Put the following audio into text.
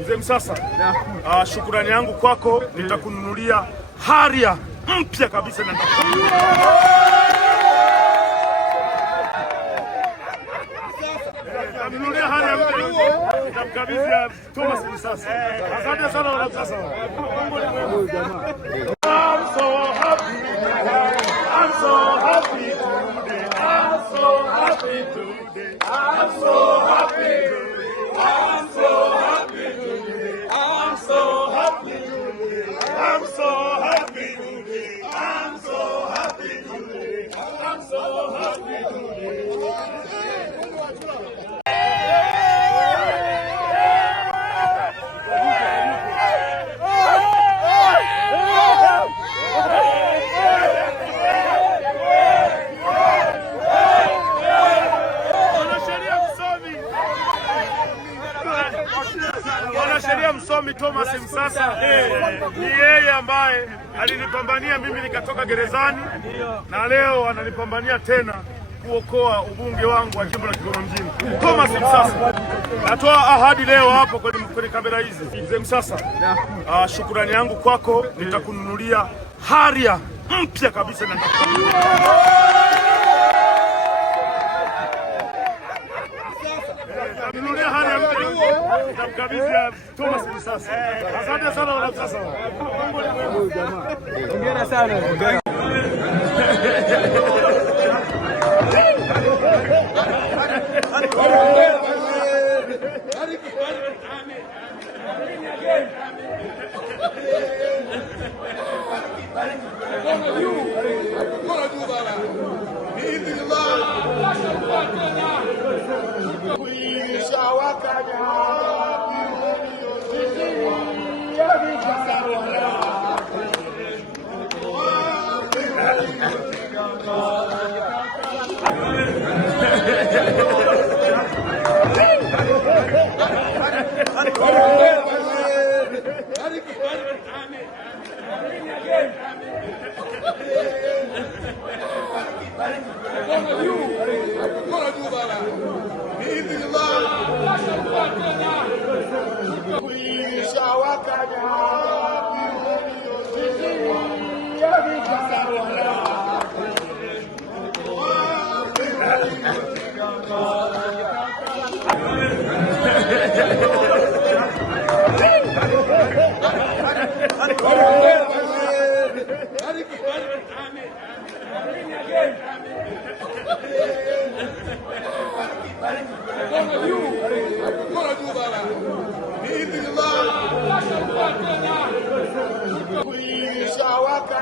Mzee Msasa, shukrani yangu kwako, nitakununulia Harrier mpya kabisa na nitakununulia Harrier mpya, nitamkabidhi Thomas Msasa. Asante sana wana Msasa. I'm so happy. I'm so happy today. I'm so happy today. I'm so happy today. I'm so happy today. I'm so happy today. I'm so happy today. I'm so happy today. I'm so happy today. Mwanasheria msomi Thomas Msasa ni yeye ambaye alinipambania mimi nikatoka gerezani, na leo ananipambania tena kuokoa ubunge wangu wa jimbo la Kigoma mjini. Thomas Msasa, natoa ahadi leo hapo kwenye kamera hizi. Mzee Msasa, shukrani yangu kwako, nitakununulia Harrier mpya kabisa na ninunulia Harrier mpya, nitamkabidhi Thomas Msasa. Asante sana wana Msasa. Hongera sana. Shawaka